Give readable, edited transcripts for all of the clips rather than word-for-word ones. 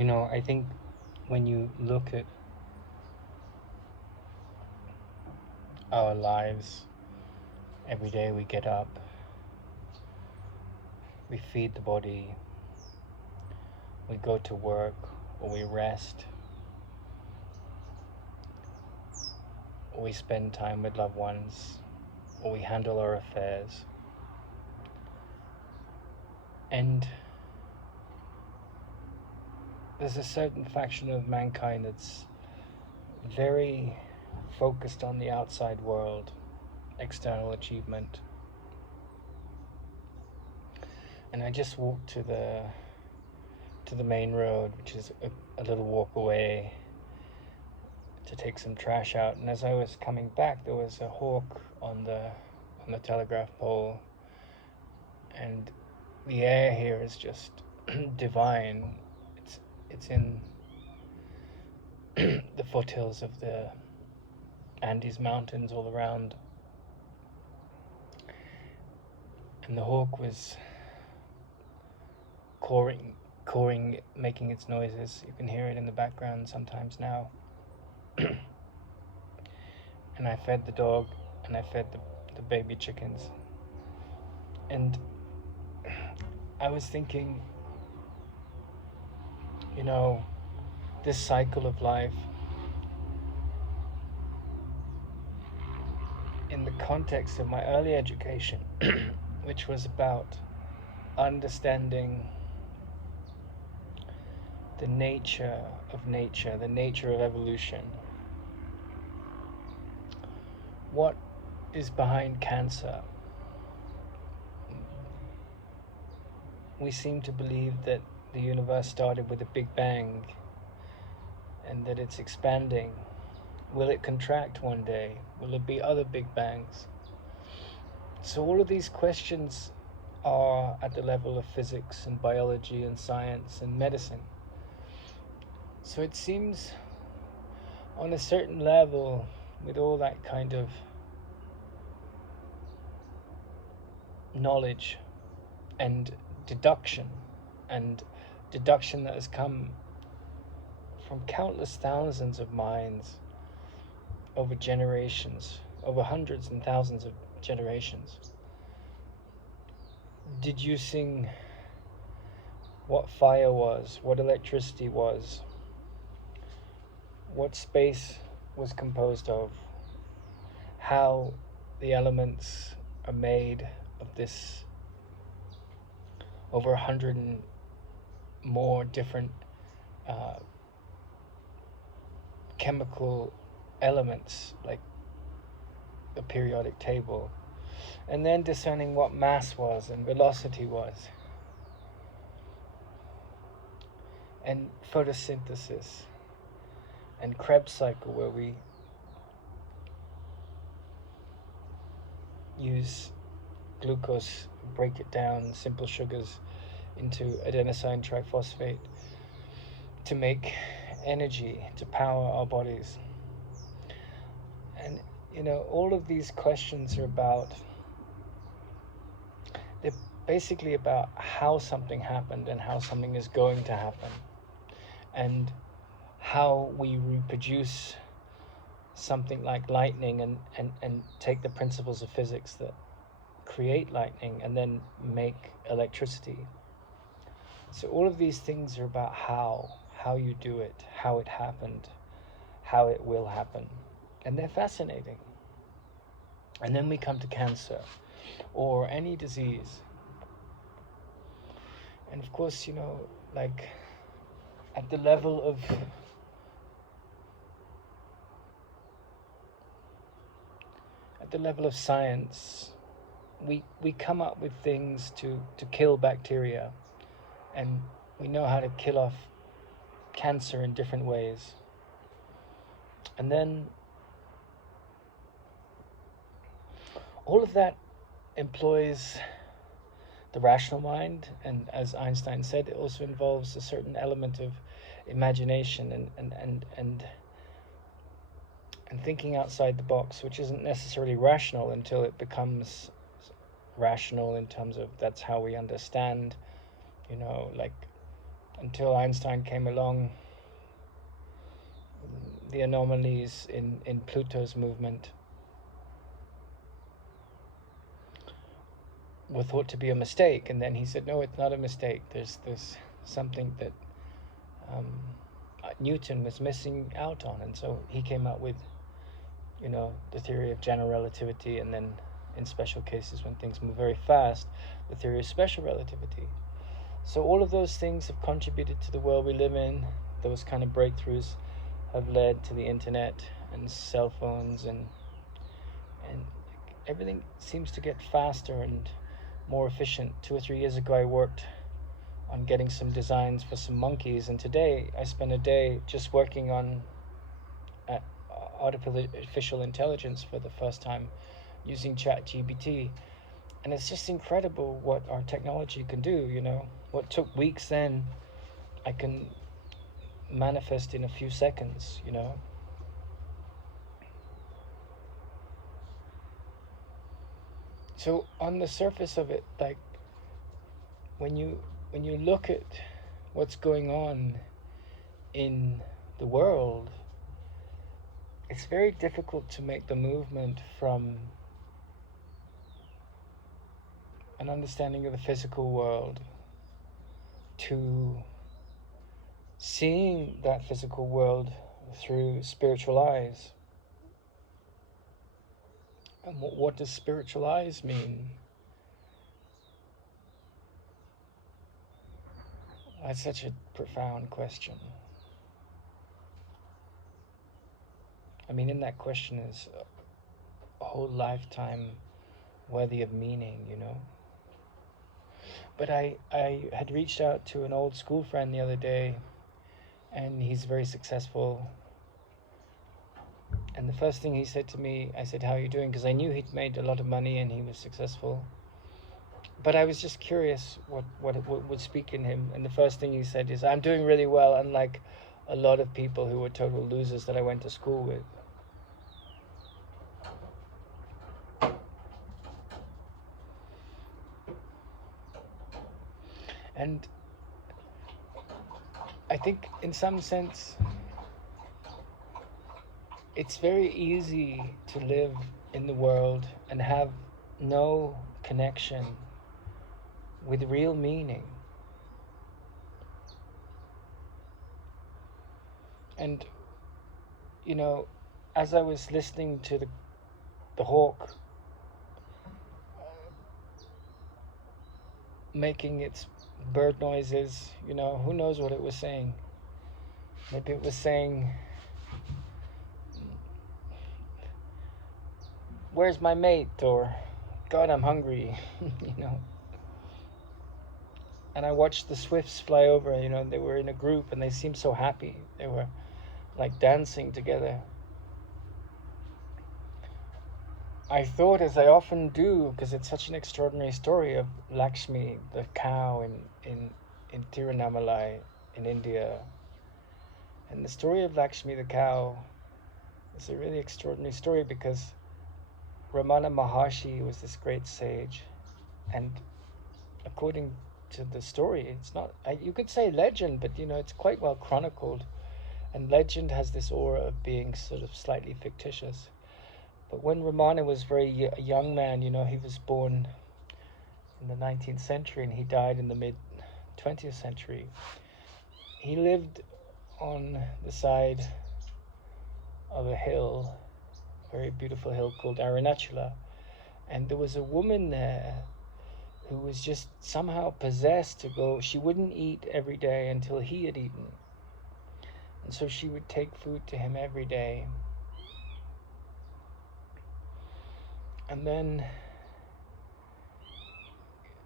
I think when you look at our lives, every day we get up, we feed the body, we go to work, or we rest, or we spend time with loved ones, or we handle our affairs. And there's a certain faction of mankind that's very focused on the outside world, external achievement. And I just walked to the main road, which is a little walk away, to take some trash out. And as I was coming back, there was a hawk on the telegraph pole, and the air here is just divine. It's in the foothills of the Andes Mountains all around, and the hawk was cawing, making its noises. You can hear it in the background sometimes now. And I fed the dog, and I fed the baby chickens. And I was thinking, this cycle of life, in the context of my early education, which was about understanding the nature of nature, the nature of evolution. What is behind cancer? We seem to believe that the universe started with a big bang and that it's expanding. Will it contract one day? Will there be other big bangs? So all of these questions are at the level of physics and biology and science and medicine. So it seems, on a certain level, with all that kind of knowledge and deduction that has come from countless thousands of minds over generations, over hundreds and thousands of generations, deducing what fire was, what electricity was, what space was composed of, how the elements are made of this over 100 and more different chemical elements, like the periodic table, and then discerning what mass was and velocity was, and photosynthesis and Krebs cycle, where we use glucose, break it down, simple sugars, into adenosine triphosphate to make energy to power our bodies. And all of these questions are they're basically about how something happened and how something is going to happen, and how we reproduce something like lightning and take the principles of physics that create lightning and then make electricity. So all of these things are about how you do it, how it happened, how it will happen. And they're fascinating. And then we come to cancer or any disease. And of course, like at the level of science, we come up with things to kill bacteria, and we know how to kill off cancer in different ways. And then all of that employs the rational mind, and as Einstein said, it also involves a certain element of imagination and thinking outside the box, which isn't necessarily rational until it becomes rational in terms of that's how we understand, like until Einstein came along. The anomalies in Pluto's movement were thought to be a mistake, and then he said, no, it's not a mistake. There's something that Newton was missing out on, and so he came out with, the theory of general relativity, and then in special cases when things move very fast, the theory of special relativity. So all of those things have contributed to the world we live in. Those kind of breakthroughs have led to the internet and cell phones, and everything seems to get faster and more efficient. 2 or 3 years ago, I worked on getting some designs for some monkeys, and today I spent a day just working on artificial intelligence for the first time using ChatGPT. And it's just incredible what our technology can do. What took weeks then, I can manifest in a few seconds. So on the surface of it, like when you look at what's going on in the world, it's very difficult to make the movement from an understanding of the physical world to seeing that physical world through spiritual eyes. And what does spiritual eyes mean? That's such a profound question. I mean, in that question is a whole lifetime worthy of meaning, But I had reached out to an old school friend the other day, and he's very successful. And the first thing he said to me, I said, how are you doing? Because I knew he'd made a lot of money and he was successful. But I was just curious what would speak in him. And the first thing he said is, I'm doing really well, unlike a lot of people who were total losers that I went to school with. And I think in some sense, it's very easy to live in the world and have no connection with real meaning. And, as I was listening to the hawk making its bird noises, who knows what it was saying? Maybe it was saying, where's my mate? Or, God, I'm hungry, And I watched the swifts fly over, they were in a group and they seemed so happy. They were like dancing together. I thought, as I often do, because it's such an extraordinary story, of Lakshmi, the cow in Tirunamalai in India. And the story of Lakshmi, the cow, is a really extraordinary story because Ramana Maharshi was this great sage. And according to the story, it's not, you could say legend, but it's quite well chronicled. And legend has this aura of being sort of slightly fictitious. But when Ramana was a young man, he was born in the 19th century and he died in the mid-20th century. He lived on the side of a hill, a very beautiful hill called Arunachala. And there was a woman there who was just somehow possessed to go. She wouldn't eat every day until he had eaten. And so she would take food to him every day. And then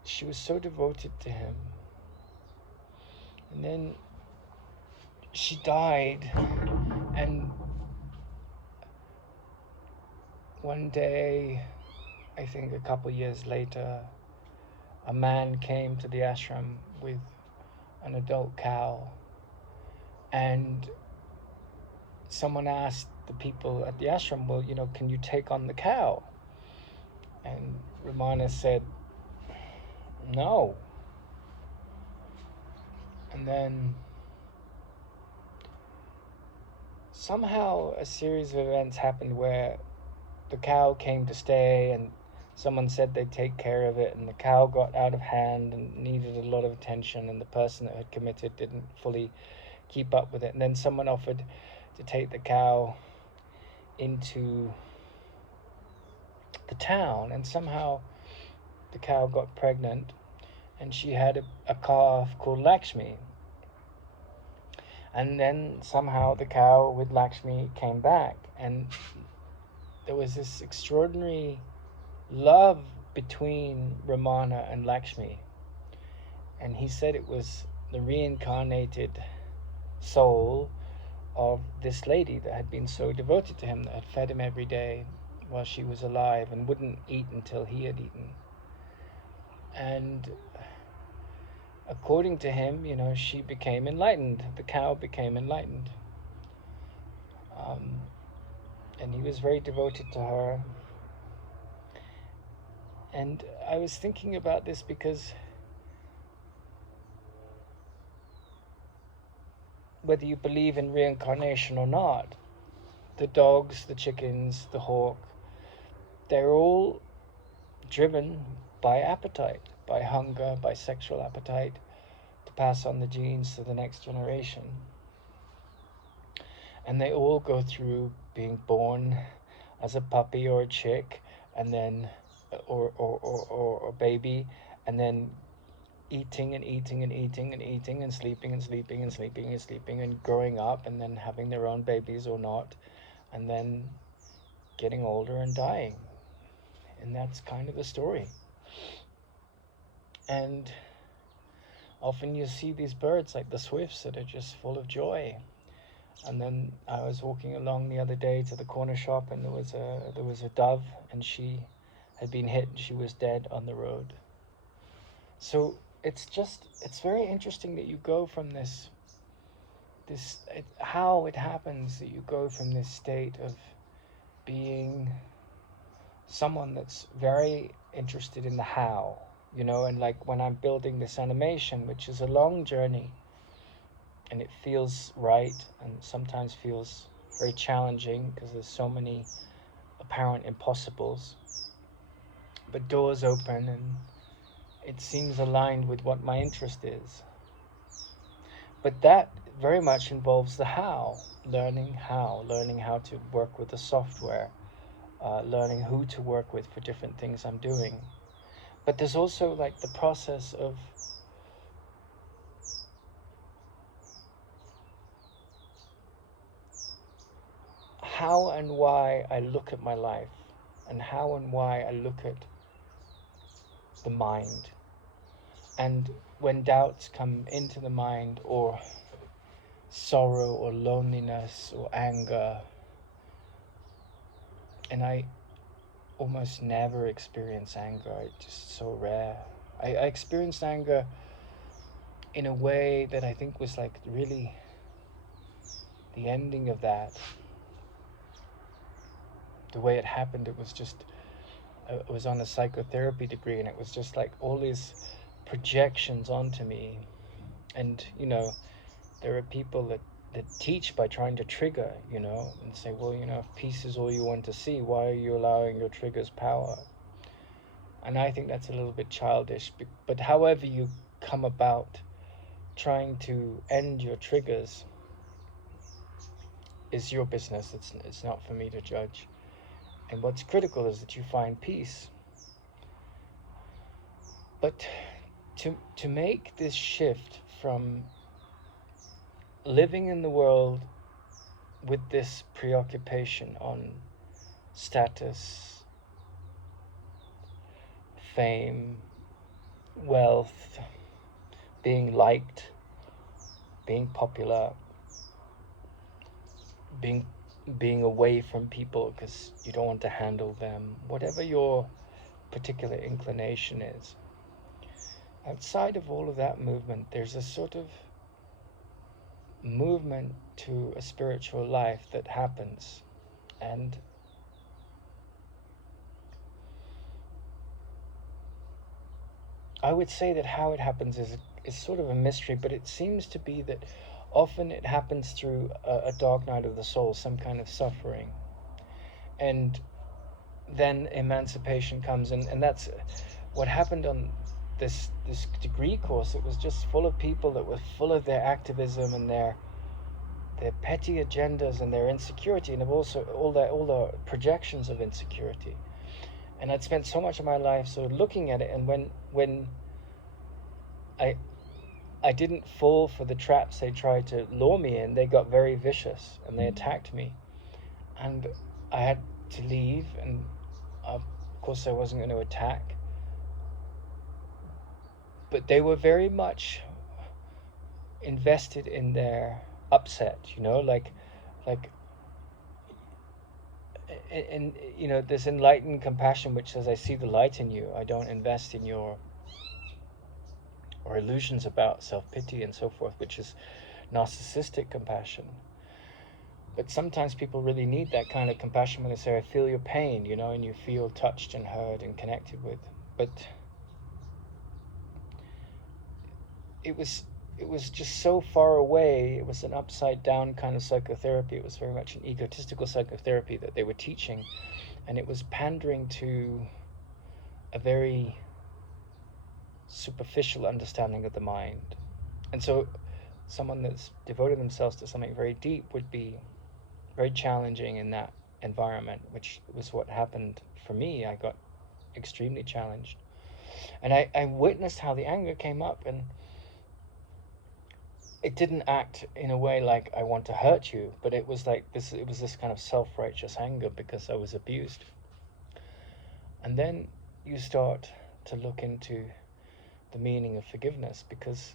she was so devoted to him. And then she died. And one day, I think a couple years later, a man came to the ashram with an adult cow. And someone asked the people at the ashram, well, can you take on the cow? And Ramana said, no. And then somehow a series of events happened where the cow came to stay, and someone said they'd take care of it, and the cow got out of hand and needed a lot of attention, and the person that had committed didn't fully keep up with it. And then someone offered to take the cow into the town, and somehow the cow got pregnant, and she had a calf called Lakshmi. And then somehow the cow with Lakshmi came back, and there was this extraordinary love between Ramana and Lakshmi. And he said it was the reincarnated soul of this lady that had been so devoted to him, that had fed him every day while she was alive and wouldn't eat until he had eaten. And according to him, she became enlightened. The cow became enlightened. And he was very devoted to her. And I was thinking about this because whether you believe in reincarnation or not, the dogs, the chickens, the hawk, they're all driven by appetite, by hunger, by sexual appetite, to pass on the genes to the next generation. And they all go through being born as a puppy or a chick, and then or a baby, and then eating and eating and eating and eating and sleeping and sleeping and sleeping and sleeping and growing up, and then having their own babies or not, and then getting older and dying. And that's kind of the story. And often you see these birds like the swifts that are just full of joy. And then I was walking along the other day to the corner shop, and there was a dove, and she had been hit and she was dead on the road. So it's very interesting that you go from how it happens that you go from this state of being someone that's very interested in the how, and like when I'm building this animation, which is a long journey, and it feels right and sometimes feels very challenging because there's so many apparent impossibles, but doors open and it seems aligned with what my interest is. But that very much involves the how, learning how to work with the software, learning who to work with for different things I'm doing. But there's also like the process of how and why I look at my life, and how and why I look at the mind. And when doubts come into the mind, or sorrow or loneliness or anger, and I almost never experience anger, it's just so rare. I experienced anger in a way that I think was like really the ending of that. The way it happened, it was just, I was on a psychotherapy degree, and it was just like all these projections onto me. And there are people that teach by trying to trigger, and say, well, if peace is all you want to see, why are you allowing your triggers power? And I think that's a little bit childish. But however you come about trying to end your triggers is your business. It's not for me to judge. And what's critical is that you find peace. But to make this shift from living in the world with this preoccupation on status, fame, wealth, being liked, being popular, being away from people because you don't want to handle them, whatever your particular inclination is. Outside of all of that movement, there's a sort of movement to a spiritual life that happens. And I would say that how it happens is sort of a mystery, but it seems to be that often it happens through a dark night of the soul, some kind of suffering. And then emancipation comes, and that's what happened on this degree course. It was just full of people that were full of their activism and their petty agendas and their insecurity, and also all the projections of insecurity. And I'd spent so much of my life sort of looking at it, and when I didn't fall for the traps they tried to lure me in, they got very vicious and they attacked me, and I had to leave. And of course I wasn't going to attack, but they were very much invested in their upset, like in this enlightened compassion which says, I see the light in you, I don't invest in your or illusions about self-pity and so forth, which is narcissistic compassion. But sometimes people really need that kind of compassion when they say, I feel your pain, and you feel touched and heard and connected with. But it was just so far away. It was an upside down kind of psychotherapy. It was very much an egotistical psychotherapy that they were teaching, and it was pandering to a very superficial understanding of the mind. And so someone that's devoted themselves to something very deep would be very challenging in that environment, which was what happened for me. I got extremely challenged, and I witnessed how the anger came up, and it didn't act in a way like I want to hurt you, but it was like this. It was this kind of self-righteous anger because I was abused. And then you start to look into the meaning of forgiveness, because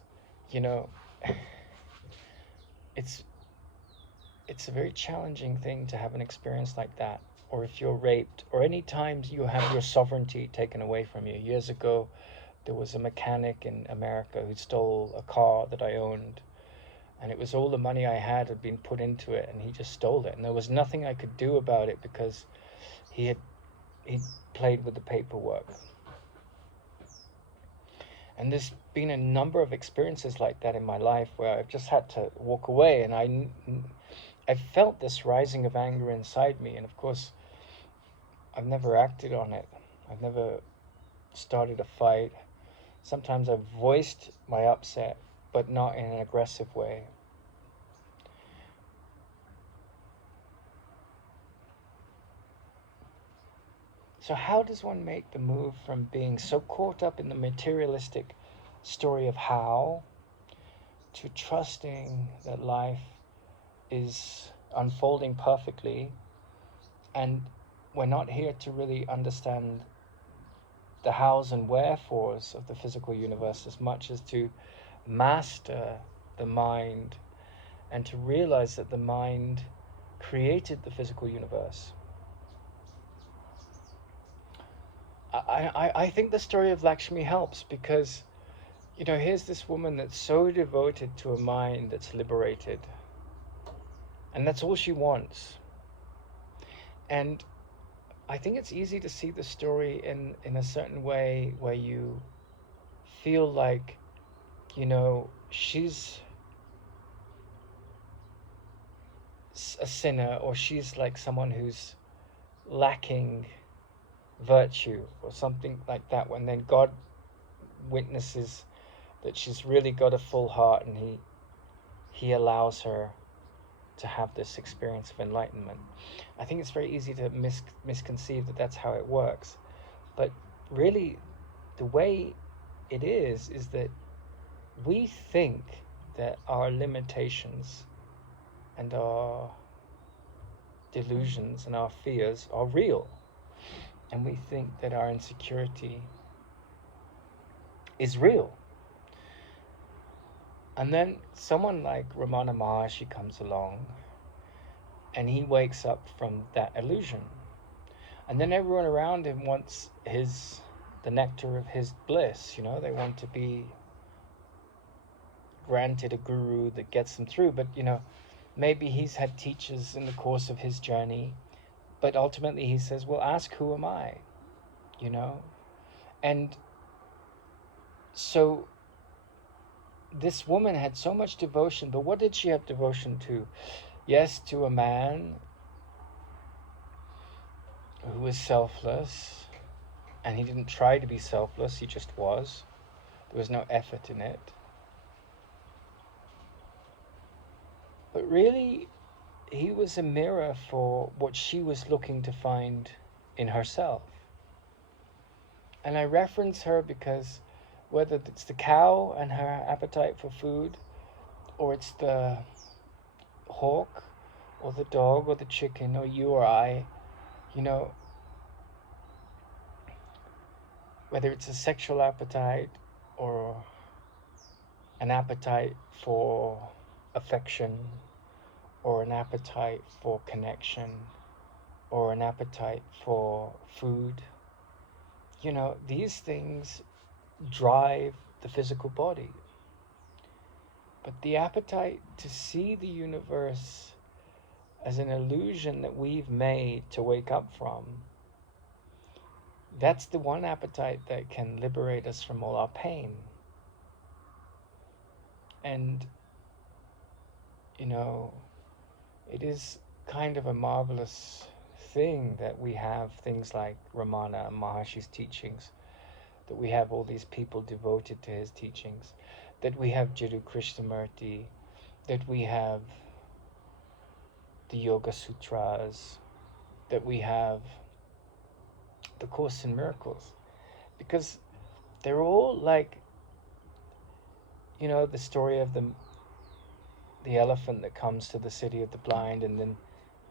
it's a very challenging thing to have an experience like that, or if you're raped, or any times you have your sovereignty taken away from you. Years ago, there was a mechanic in America who stole a car that I owned, and it was all the money I had been put into it, and he just stole it, and there was nothing I could do about it because he played with the paperwork. And there's been a number of experiences like that in my life where I've just had to walk away, and I felt this rising of anger inside me, and of course I've never acted on it. I've never started a fight. Sometimes I've voiced my upset, but not in an aggressive way. So how does one make the move from being so caught up in the materialistic story of how to trusting that life is unfolding perfectly, and we're not here to really understand the hows and wherefores of the physical universe as much as to master the mind and to realize that the mind created the physical universe. I think the story of Lakshmi helps, because here's this woman that's so devoted to a mind that's liberated, and that's all she wants. And I think it's easy to see the story in a certain way where you feel like she's a sinner, or she's like someone who's lacking virtue or something like that, when then God witnesses that she's really got a full heart, and he allows her to have this experience of enlightenment. I think it's very easy to misconceive that that's how it works, but really the way it is that we think that our limitations and our delusions and our fears are real, and we think that our insecurity is real. And then someone like Ramana Maharshi comes along, and he wakes up from that illusion, and then everyone around him wants the nectar of his bliss. They want to be granted a guru that gets them through, but maybe he's had teachers in the course of his journey, but ultimately he says, well, ask, who am I? And So this woman had so much devotion, but what did she have devotion to? Yes, to a man who was selfless, and he didn't try to be selfless, he just was. There was no effort in it. But really, he was a mirror for what she was looking to find in herself. And I reference her because whether it's the cow and her appetite for food, or it's the hawk, or the dog, or the chicken, or you or I, you know, whether it's a sexual appetite or an appetite for affection, or an appetite for connection, or an appetite for food, you know, these things drive the physical body. But the appetite to see the universe as an illusion that we've made to wake up from, that's the one appetite that can liberate us from all our pain. And, you know, it is kind of a marvelous thing that we have things like Ramana and Maharshi's teachings, that we have all these people devoted to his teachings, that we have Jiddu Krishnamurti, that we have the Yoga Sutras, that we have the Course in Miracles, because they're all like, you know, the story of the elephant that comes to the city of the blind, and then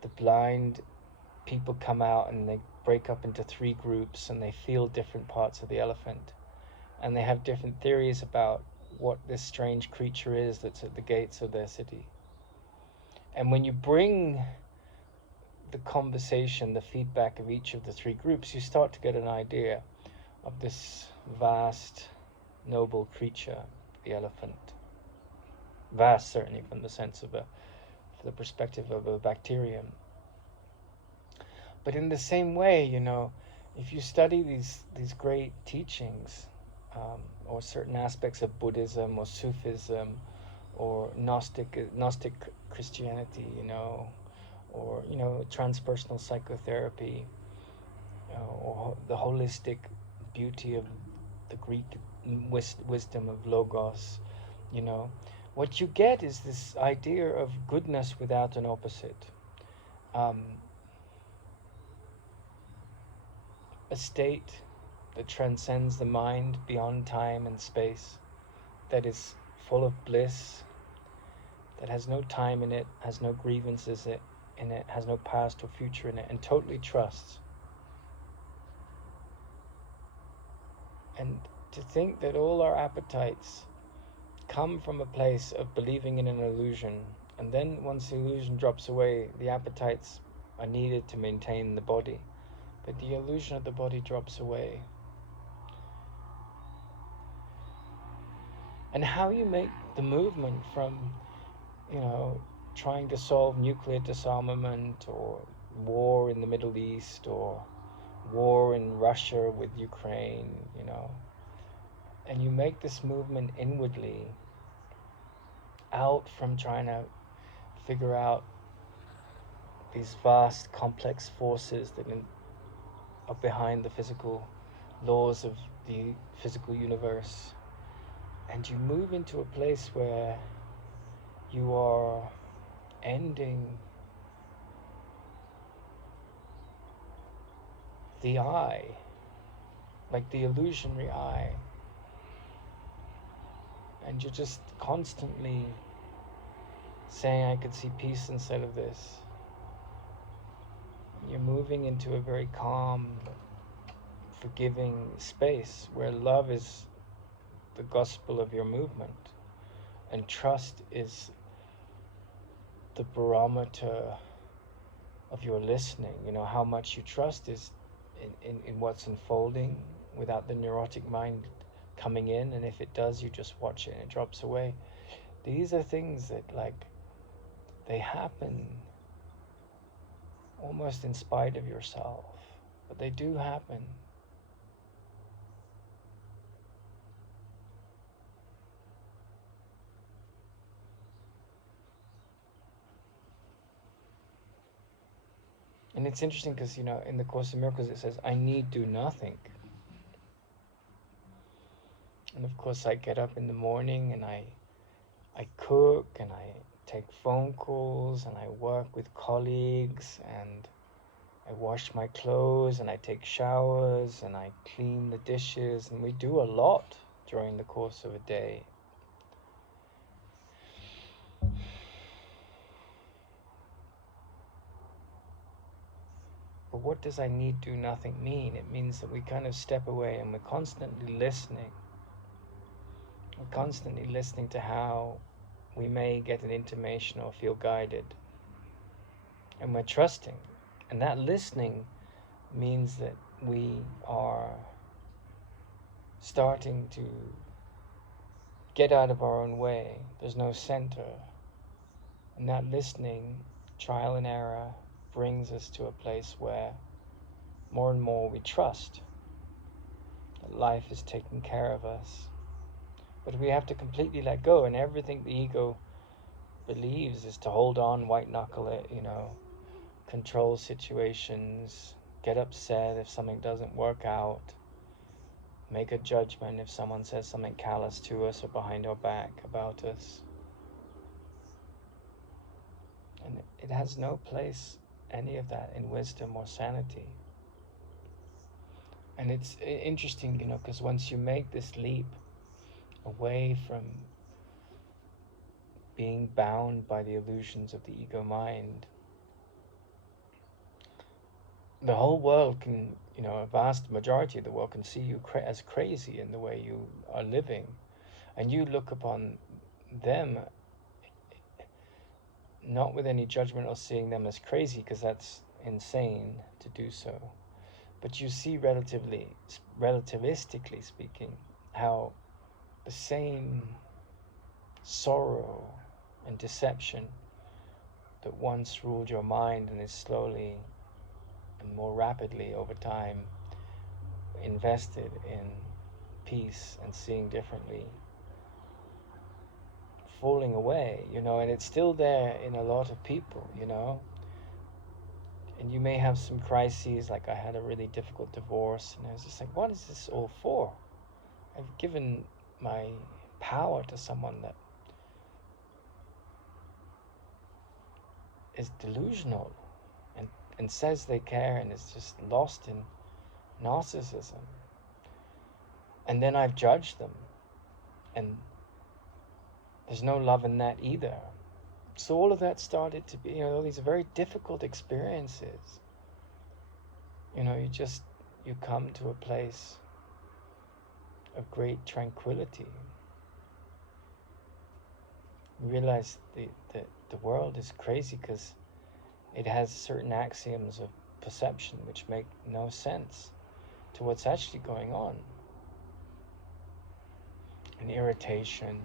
the blind people come out and they break up into 3 groups and they feel different parts of the elephant, and they have different theories about what this strange creature is that's at the gates of their city. And when you bring the conversation, the feedback of each of the 3 groups, you start to get an idea of this vast, noble creature, the elephant. Vast, certainly, from the sense of from the perspective of a bacterium. But in the same way, you know, if you study these great teachings, or certain aspects of Buddhism or Sufism or Gnostic Christianity, you know, or, you know, transpersonal psychotherapy, or the holistic beauty of the Greek wisdom of Logos, you know, what you get is this idea of goodness without an opposite. A state that transcends the mind beyond time and space, that is full of bliss, that has no time in it, has no grievances in it, has no past or future in it, and totally trusts. And to think that all our appetites come from a place of believing in an illusion, and then once the illusion drops away, the appetites are needed to maintain the body, but the illusion of the body drops away. And how you make the movement from, you know, trying to solve nuclear disarmament, or war in the Middle East, or war in Russia with Ukraine, you know, and you make this movement inwardly, out from trying to figure out these vast complex forces that are behind the physical laws of the physical universe, and you move into a place where you are ending the eye, like the illusionary eye, and you're just constantly saying, I could see peace instead of this. You're moving into a very calm, forgiving space where love is the gospel of your movement, and trust is the barometer of your listening. You know, how much you trust is in what's unfolding without the neurotic mind coming in, and if it does, you just watch it and it drops away. These are things that, like, they happen almost in spite of yourself, but they do happen. And it's interesting because, in the Course in Miracles it says, I need do nothing. And of course I get up in the morning and I cook and I take phone calls and I work with colleagues and I wash my clothes and I take showers and I clean the dishes, and we do a lot during the course of a day. But what does I need do nothing mean? It means that we kind of step away and we're constantly listening. We're constantly listening to how we may get an intimation or feel guided. And we're trusting. And that listening means that we are starting to get out of our own way. There's no center. And that listening, trial and error, brings us to a place where more and more we trust that life is taking care of us. But we have to completely let go, and everything the ego believes is to hold on, white knuckle it, control situations, get upset if something doesn't work out, make a judgment if someone says something callous to us or behind our back about us. And it has no place, any of that, in wisdom or sanity. And it's interesting, because once you make this leap away from being bound by the illusions of the ego mind, the whole world can, a vast majority of the world can see you as crazy in the way you are living. And you look upon them not with any judgment or seeing them as crazy, because that's insane to do so. But you see, relativistically speaking, how the same sorrow and deception that once ruled your mind and is slowly and more rapidly over time invested in peace and seeing differently, falling away, and it's still there in a lot of people, and you may have some crises. Like I had a really difficult divorce, and I was just like, what is this all for? I've given my power to someone that is delusional and says they care and is just lost in narcissism. And then I've judged them, and there's no love in that either. So all of that started to be, these are very difficult experiences. You come to a place of great tranquility. You realize the world is crazy because it has certain axioms of perception which make no sense to what's actually going on. And irritation,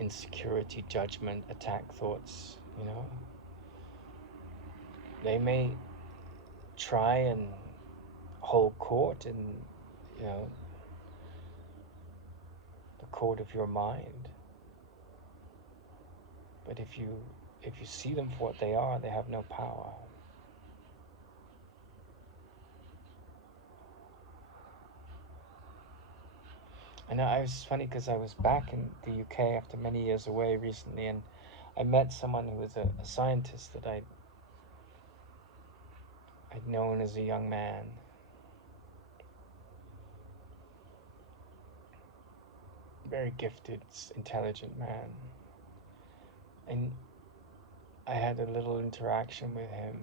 insecurity, judgment, attack thoughts, they may try and hold court in, the court of your mind. But if you see them for what they are, they have no power. And it was funny because I was back in the UK after many years away recently, and I met someone who was a scientist that I'd known as a young man. Very gifted, intelligent man. And I had a little interaction with him,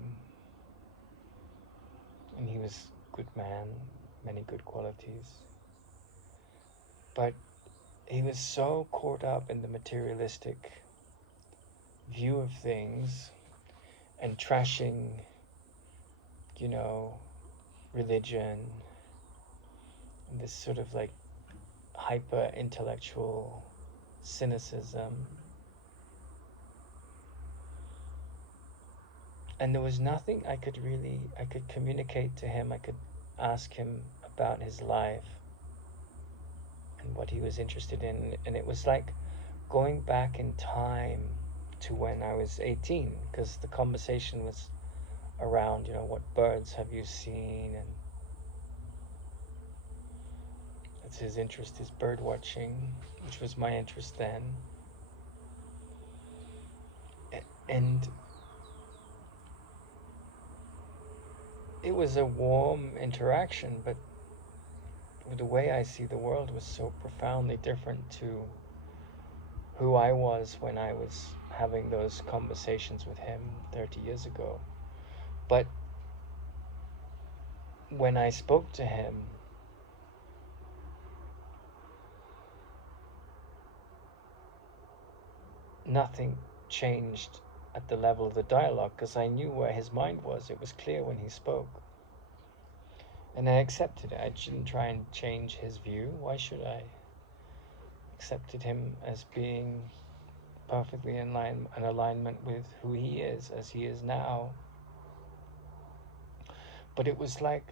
and he was a good man, many good qualities. But he was so caught up in the materialistic view of things and trashing, religion, and this sort of like hyper intellectual cynicism. And there was nothing I could communicate to him. I could ask him about his life and what he was interested in. And it was like going back in time to when I was 18, because the conversation was around, what birds have you seen? And that's his interest, is bird watching, which was my interest then. And it was a warm interaction, but the way I see the world was so profoundly different to who I was when I was having those conversations with him 30 years ago. But when I spoke to him, nothing changed at the level of the dialogue, because I knew where his mind was. It was clear when he spoke. And I accepted it. I didn't try and change his view. Why should I? Accepted him as being perfectly in alignment with who he is, as he is now. But it was like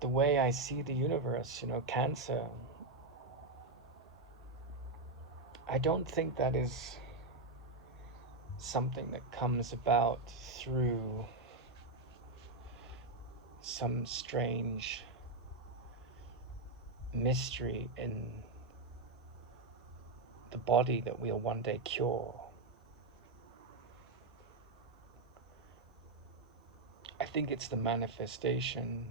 the way I see the universe, cancer. I don't think that is something that comes about through some strange mystery in the body that we'll one day cure. I think it's the manifestation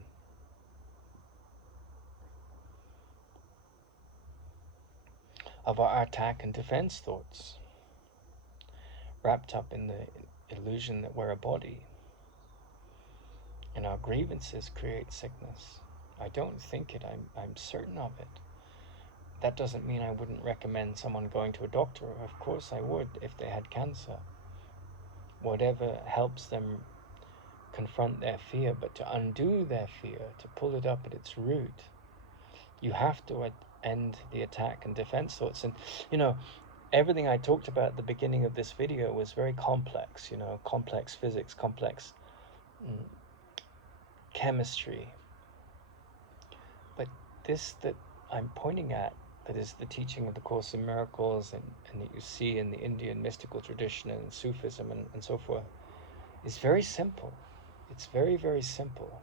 of our attack and defense thoughts, wrapped up in the illusion that we're a body. And our grievances create sickness. I don't think it, I'm certain of it. That doesn't mean I wouldn't recommend someone going to a doctor. Of course I would, if they had cancer. Whatever helps them confront their fear, but to undo their fear, to pull it up at its root, you have to end the attack and defense thoughts. And everything I talked about at the beginning of this video was very complex, complex physics, complex chemistry. But this that I'm pointing at, that is the teaching of the Course in Miracles, and that you see in the Indian mystical tradition and Sufism and so forth, is very simple. It's very, very simple.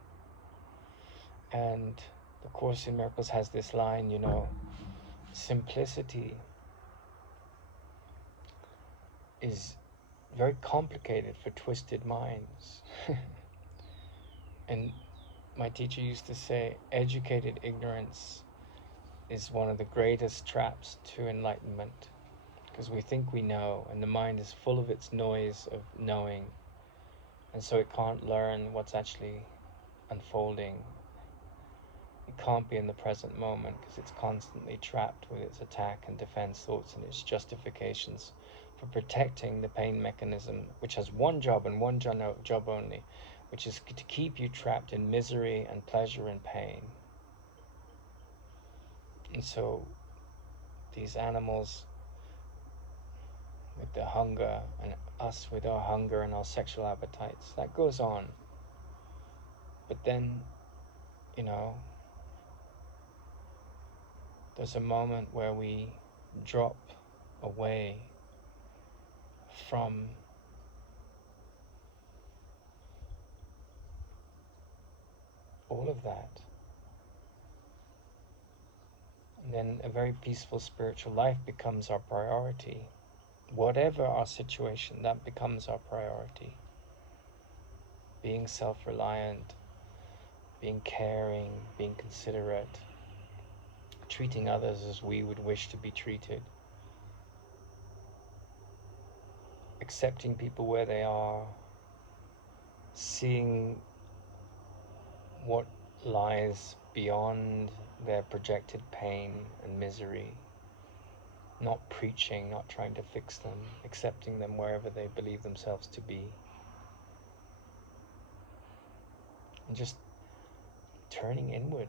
And the Course in Miracles has this line, simplicity is very complicated for twisted minds. And my teacher used to say, educated ignorance is one of the greatest traps to enlightenment, because we think we know, and the mind is full of its noise of knowing, and so it can't learn what's actually unfolding. It can't be in the present moment, because it's constantly trapped with its attack and defense thoughts and its justifications for protecting the pain mechanism, which has one job and one job only, which is to keep you trapped in misery and pleasure and pain. And so these animals with their hunger, and us with our hunger and our sexual appetites, that goes on. But then, there's a moment where we drop away from all of that. And then a very peaceful spiritual life becomes our priority. Whatever our situation, that becomes our priority. Being self-reliant, being caring, being considerate, treating others as we would wish to be treated, accepting people where they are, seeing what lies beyond their projected pain and misery, not preaching, not trying to fix them, accepting them wherever they believe themselves to be, and just turning inward,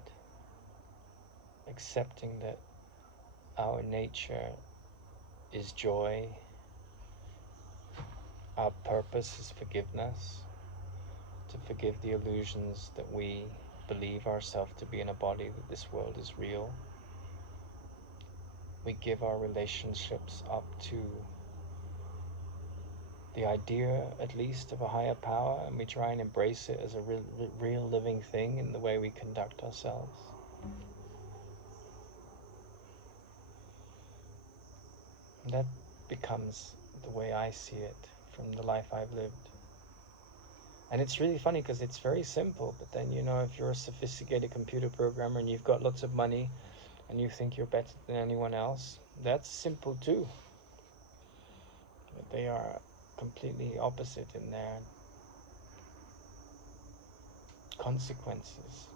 accepting that our nature is joy, our purpose is forgiveness, to forgive the illusions that we believe ourselves to be in a body, that this world is real. We give our relationships up to the idea, at least, of a higher power, and we try and embrace it as a real living thing in the way we conduct ourselves. And that becomes the way I see it from the life I've lived. And it's really funny because it's very simple, but then, you know, if you're a sophisticated computer programmer and you've got lots of money and you think you're better than anyone else, that's simple too. But they are completely opposite in their consequences.